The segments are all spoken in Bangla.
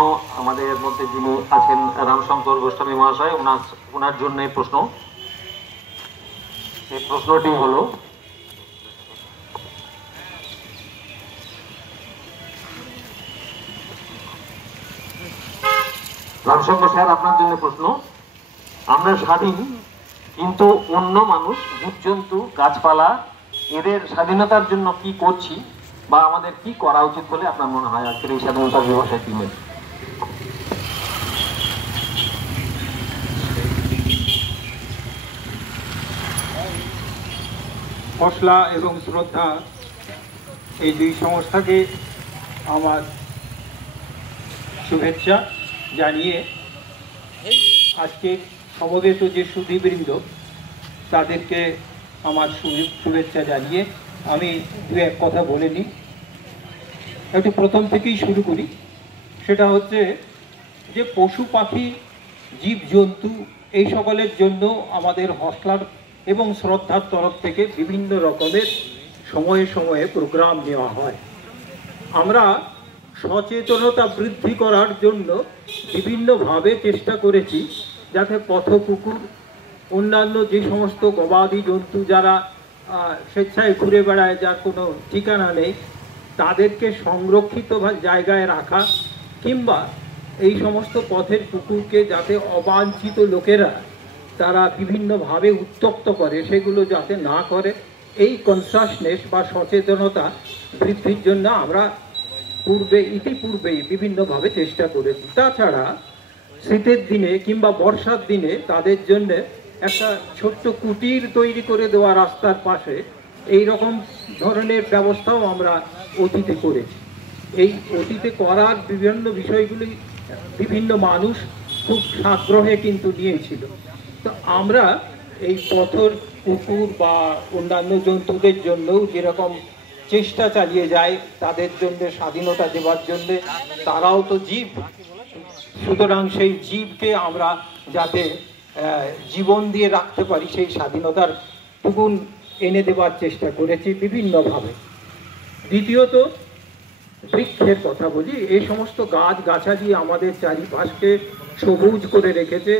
আমাদের মধ্যে যিনি আছেন রামশঙ্কর গোস্বামী মহাশয়, ওনার জন্য প্রশ্ন। এই প্রশ্নটি হলো, রামশঙ্কর স্যার আপনার জন্য প্রশ্ন। আমরা স্বাধীন, কিন্তু অন্য মানুষ, জীবজন্তু, গাছপালা এদের স্বাধীনতার জন্য কি করছি বা আমাদের কি করা উচিত বলে আপনার মনে হয় আজকের এই স্বাধীনতা দিবসের দিনে? হসলা এবং শ্রদ্ধা এই দুই সংস্থাকে আমার শুভেচ্ছা জানিয়ে আজকে সমবেত যে সুধীবৃন্দ তাদেরকে আমার শুভেচ্ছা জানিয়ে আমি দু এক কথা বলে নিই। একটু প্রথম থেকেই শুরু করি। সেটা হচ্ছে যে পশু পাখি জীবজন্তু এই সকলের জন্য আমাদের হসলার এবং শ্রদ্ধার তরফ থেকে বিভিন্ন রকমের সময়ে সময়ে প্রোগ্রাম নেওয়া হয়। আমরা সচেতনতা বৃদ্ধি করার জন্য বিভিন্নভাবে চেষ্টা করেছি যাতে পথ কুকুর, অন্যান্য যে সমস্ত গবাদি জন্তু যারা স্বেচ্ছায় ঘুরে বেড়ায়, যার কোনো ঠিকানা নেই, তাদেরকে সংরক্ষিত জায়গায় রাখা, কিংবা এই সমস্ত পথের কুকুরকে যাতে অবাঞ্ছিত লোকেরা তারা বিভিন্নভাবে উত্ত্যক্ত করে সেগুলো যাতে না করে, এই কনসাসনেস বা সচেতনতা বৃদ্ধির জন্য আমরা ইতিপূর্বেই বিভিন্নভাবে চেষ্টা করেছি। তাছাড়া শীতের দিনে কিংবা বর্ষার দিনে তাদের জন্য একটা ছোট্ট কুটির তৈরি করে দেওয়া রাস্তার পাশে, এই রকম ধরনের ব্যবস্থাও আমরা অতীতে করেছি। এই অতীতে করার বিভিন্ন বিষয়গুলি বিভিন্ন মানুষ খুব আগ্রহে কিন্তু নিয়েছিল। তো আমরা এই পথর কুকুর বা অন্যান্য জন্তুদের জন্যও যেরকম চেষ্টা চালিয়ে যায় তাদের জন্য স্বাধীনতা দেওয়ার জন্য, তারাও তো জীব, সুতরাং সেই জীবকে আমরা যাতে জীবন দিয়ে রাখতে পারি সেই স্বাধীনতার টুকুন এনে দেওয়ার চেষ্টা করেছি বিভিন্নভাবে। দ্বিতীয়ত বৃক্ষের কথা বলি। এই সমস্ত গাছ গাছালি আমাদের চারিপাশকে সবুজ করে রেখেছে,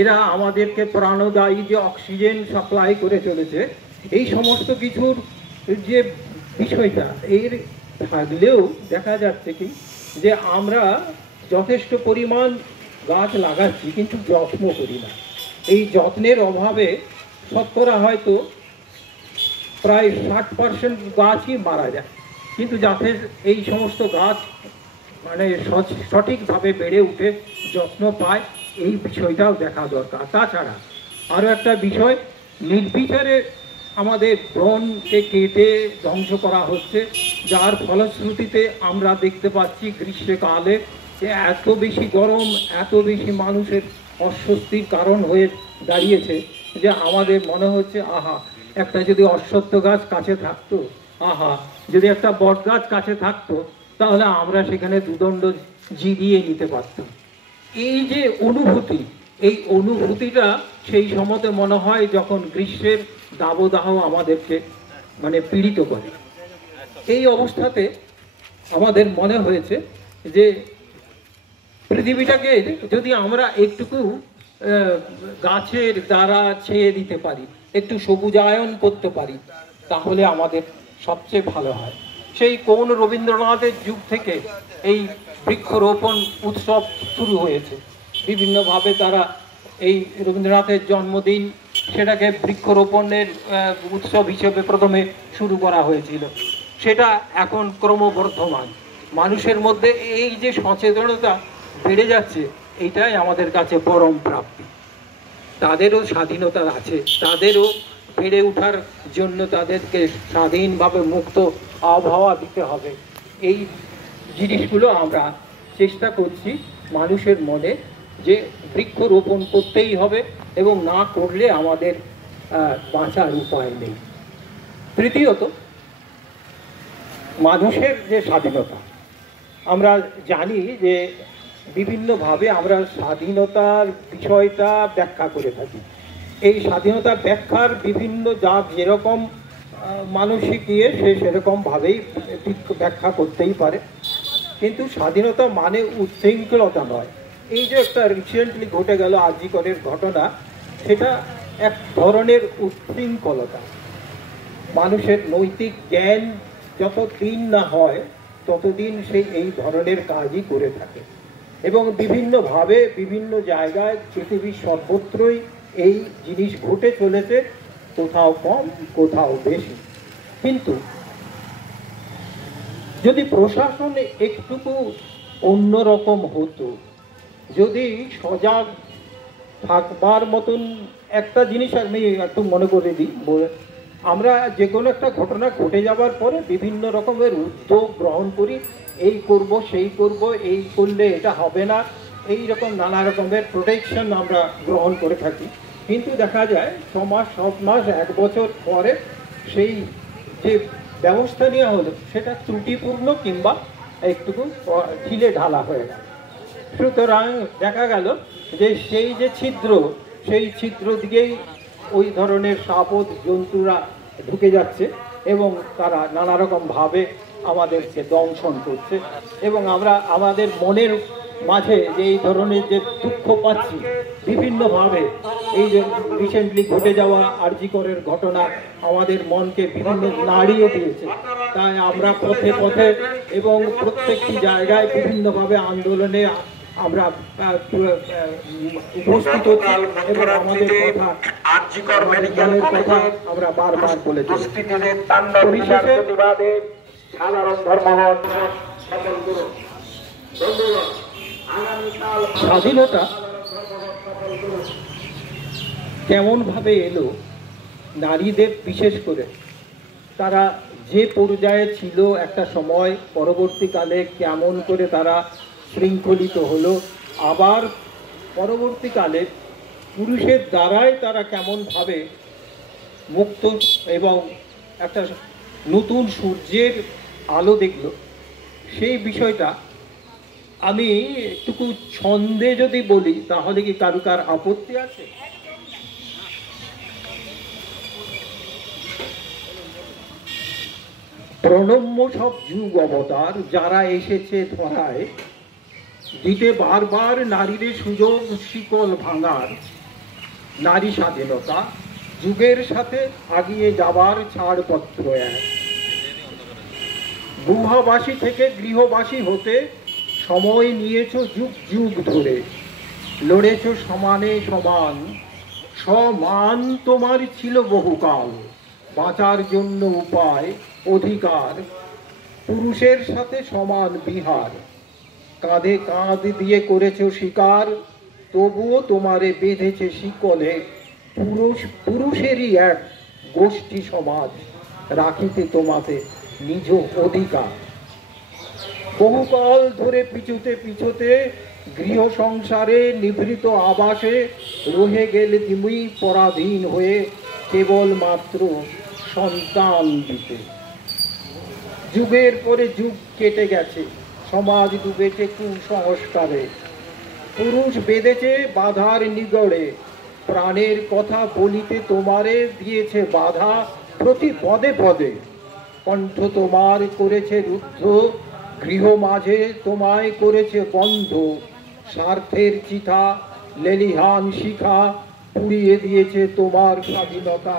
এরা আমাদেরকে প্রাণদায়ী যে অক্সিজেন সাপ্লাই করে চলেছে, এই সমস্ত কিছুর যে বিষয়টা এর থাকলেও দেখা যাচ্ছে কি যে আমরা যথেষ্ট পরিমাণ গাছ লাগাচ্ছি কিন্তু যত্ন করি না। এই যত্নের অভাবে শতকরা হয়তো প্রায় 60% গাছই মারা যায়। কিন্তু যাতে এই সমস্ত গাছ মানে সঠিকভাবে বেড়ে উঠে যত্ন পায়, এই বিষয়টাও দেখা দরকার। তাছাড়া আরও একটা বিষয়, নির্বিচারে আমাদের বনকে কেটে ধ্বংস করা হচ্ছে, যার ফলশ্রুতিতে আমরা দেখতে পাচ্ছি গ্রীষ্মকালে যে এত বেশি গরম, এত বেশি মানুষের অস্বস্তির কারণ হয়ে দাঁড়িয়েছে যে আমাদের মনে হচ্ছে আহা, একটা যদি অশ্বত্থ গাছ কাছে থাকতো, আহা যদি একটা বট গাছ কাছে থাকতো, তাহলে আমরা সেখানে দুদণ্ড জিরিয়ে নিতে পারতাম। এই যে অনুভূতি, এই অনুভূতিটা সেই সময়তে মনে হয় যখন গ্রীষ্মের দাবদাহ আমাদেরকে মানে পীড়িত করে। এই অবস্থাতে আমাদের মনে হয়েছে যে পৃথিবীটাকে যদি আমরা একটুকু গাছের দ্বারা ছেয়ে দিতে পারি, একটু সবুজায়ন করতে পারি, তাহলে আমাদের সবচেয়ে ভালো হয়। সেই কোন রবীন্দ্রনাথের যুগ থেকে এই বৃক্ষরোপণ উৎসব শুরু হয়েছে। বিভিন্নভাবে তারা এই রবীন্দ্রনাথের জন্মদিন সেটাকে বৃক্ষরোপণের উৎসব হিসেবে প্রথমে শুরু করা হয়েছিল, সেটা এখন ক্রমবর্ধমান। মানুষের মধ্যে এই যে সচেতনতা বেড়ে যাচ্ছে, এইটাই আমাদের কাছে পরম প্রাপ্তি। তাদেরও স্বাধীনতা আছে, তাদেরও বেড়ে ওঠার জন্য তাদেরকে স্বাধীনভাবে মুক্ত আবহাওয়া দিতে হবে। এই জিনিসগুলো আমরা চেষ্টা করছি মানুষের মনে যে বৃক্ষরোপণ করতেই হবে এবং না করলে আমাদের বাঁচার উপায় নেই। তৃতীয়ত মানুষের যে স্বাধীনতা, আমরা জানি যে বিভিন্নভাবে আমরা স্বাধীনতার বিষয়টা ব্যাখ্যা করে থাকি। এই স্বাধীনতা ব্যাখ্যার বিভিন্ন যেরকম মানসিক সে সেরকমভাবেই ব্যাখ্যা করতেই পারে। কিন্তু স্বাধীনতা মানে উচ্ছৃঙ্খলতা নয়। এই যে একটা রিসেন্টলি ঘটে গেল আরজি করের ঘটনা, সেটা এক ধরনের উচ্ছৃঙ্খলতা। মানুষের নৈতিক জ্ঞান যতদিন না হয় ততদিন সেই এই ধরনের কাজই করে থাকে, এবং বিভিন্নভাবে বিভিন্ন জায়গায় পৃথিবীর সর্বত্রই এই জিনিস ঘটে চলেছে, কোথাও কম কোথাও বেশি। কিন্তু যদি প্রশাসন একটুকু অন্যরকম হতো, যদি সজাগ থাকবার মতন একটা জিনিস আমি একটু মনে করে দিই, আমরা যে কোনো একটা ঘটনা ঘটে যাবার পরে বিভিন্ন রকমের উদ্যোগ গ্রহণ করি, এই করব সেই করব, এই করলে এটা হবে না, এই রকম নানা রকমের প্রোটেকশন আমরা গ্রহণ করে থাকি। কিন্তু দেখা যায় 6 মাস 7 মাস 1 বছর পরে সেই যে ব্যবস্থা নেওয়া হলো সেটা ত্রুটিপূর্ণ কিংবা একটুকু ঢিলে ঢালা হয়ে গেল। সুতরাং দেখা গেল যে সেই যে ছিদ্র, সেই ছিদ্র দিকেই ওই ধরনের সাপদ জন্তুরা ঢুকে যাচ্ছে এবং তারা নানা রকমভাবে আমাদেরকে দংশন করছে, এবং আমরা আমাদের মনের মাঝে যে এই ধরনের যে দুঃখ পাচ্ছি বিভিন্নভাবে, এই যে রিসেন্টলি ঘটে যাওয়া আরজি করের ঘটনা আমাদের মনকে বিভিন্ন নাড়িয়ে দিয়েছে। তাই আমরা পথে পথে এবং প্রত্যেকটি জায়গায় বিভিন্নভাবে আন্দোলনে আমরা উপস্থিত হচ্ছি এবং আমাদের কথা কথা আমরা বারবার বলেছি। স্বাধীনতা কেমন ভাবে এলো, নারীদের বিশেষ করে তারা যে পর্যায়ে ছিল একটা সময়, পরবর্তীকালে কেমন করে তারা শৃঙ্খলিত হলো, আবার পরবর্তীকালে পুরুষের দ্বারাই তারা কেমনভাবে মুক্ত এবং একটা নতুন সূর্যের আলো দেখল, সেই বিষয়টা আমি একটু ছন্দে যদি বলি তাহলে কি কার আপত্তি আছে? প্রণম্য সব যুগ অবতার যারা এসেছে ধরায়, দিতে বারবার নারীর সুযোগ শিকল ভাঙার, নারী স্বাধীনতা যুগের সাথে আগিয়ে যাবার ছাড়পত্র এক। গুহাবাসী থেকে গৃহবাসী হতে সময় নিয়েছ যুগ যুগ ধরে, লড়েছ সমানে সমান, সমান তোমার ছিল বহুকাল, বাঁচার জন্য উপায় অধিকার, পুরুষের সাথে সমান বিহার, কাঁধে কাঁধ দিয়ে করেছ শিকার, তবুও তোমারে বেঁধেছে শিকলে, পুরুষেরই এক গোষ্ঠী সমাজ, রাখিতে তোমাতে নিজ অধিকার। বহুকাল ধরে পিছুতে পিছুতে গৃহ সংসারে নিভৃত আবাসে রহে গেলে তুমি পরাধীন হয়ে কেবলমাত্র সন্তান দিতে। যুগের পরে যুগ কেটে গেছে, সমাজ ডুবেছে কুসংস্কারে, পুরুষ বেঁধেছে বাধার নিগড়ে, প্রাণের কথা বলিতে তোমারে দিয়েছে বাধা প্রতি পদে পদে, কণ্ঠ তোমার করেছে রুদ্ধ, গৃহ মাঝে তোমায় করেছে বন্ধ, স্বার্থের চিঠা লেলিহান শিখা পুড়িয়ে দিয়েছে তোমার স্বাধীনতা।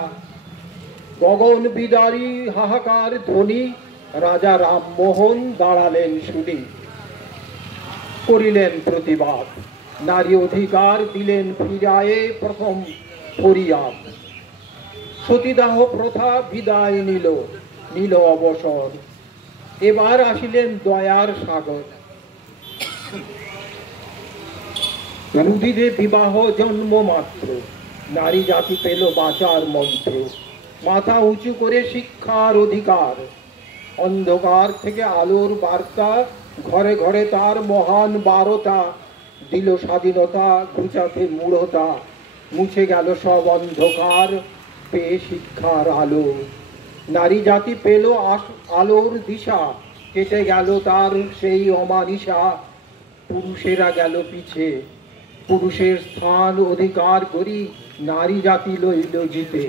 গগন বিদারী হাহাকার ধ্বনি, রাজা রামমোহন দাঁড়ালেন শুনি, করিলেন প্রতিবাদ, নারী অধিকার দিলেন ফিরায়ে প্রথম ফরিয়াদ। সতীদাহ প্রথা বিদায় নিল, নিল অবসর, এবার আসিলেন দয়ার সাগর। রুধিরে বিবাহ জন্ম মাত্র, নারী জাতি পেল বাঁচার মন্ত্র, মাথা উঁচু করে শিক্ষার অধিকার, অন্ধকার থেকে আলোর বার্তা, ঘরে ঘরে তার মহান বারতা, দিল স্বাধীনতা ঘুচাতে মূঢ়তা, মুছে গেল সব অন্ধকার পেয়ে শিক্ষার আলো। নারী জাতি পেল আলোর দিশা, কেটে গেল তার সেই অমানিসা, পুরুষেরা গেল পিছে, পুরুষের স্থান অধিকার করি নারী জাতি লইল জিতে।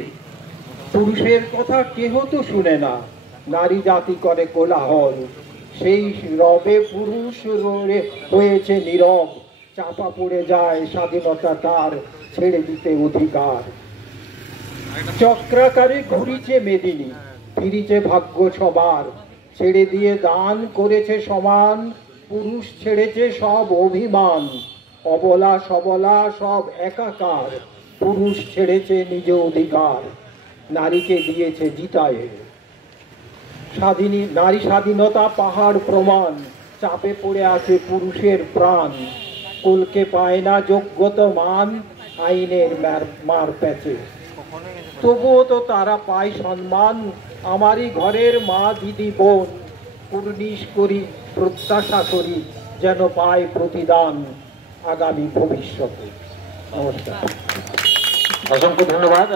পুরুষের কথা কেহ তো শুনে না, নারী জাতি করে কোলাহল, সেই রবে পুরুষ হয়েছে নীরব, চাপা পড়ে যায় স্বাধীনতা তার, ছেড়ে দিতে অধিকার। চক্রাকারে ঘুরিছে মেদিনী, ফিরিছে ভাগ্য সবার, ছেড়ে দিয়ে দান করেছে সমান, পুরুষ ছেড়েছে সব অভিমান। অবলা সবলা সব একাকার, পুরুষ ছেড়েছে নিজ অধিকার, নারীকে দিয়েছে জিতায়ে। নারী স্বাধীনতা পাহাড় প্রমাণ, চাপে পড়ে আছে পুরুষের প্রাণ, কুলকে পায় না যোগ্যত মান, আইনের মার প্যাচে। তবুও তো তারা পায় সম্মান, আমারই ঘরের মা দিদি বোন, কুর্নিশ করি প্রত্যাশা করি যেন পায় প্রতিদান আগামী ভবিষ্যতে। নমস্কার। অসংখ্য ধন্যবাদ।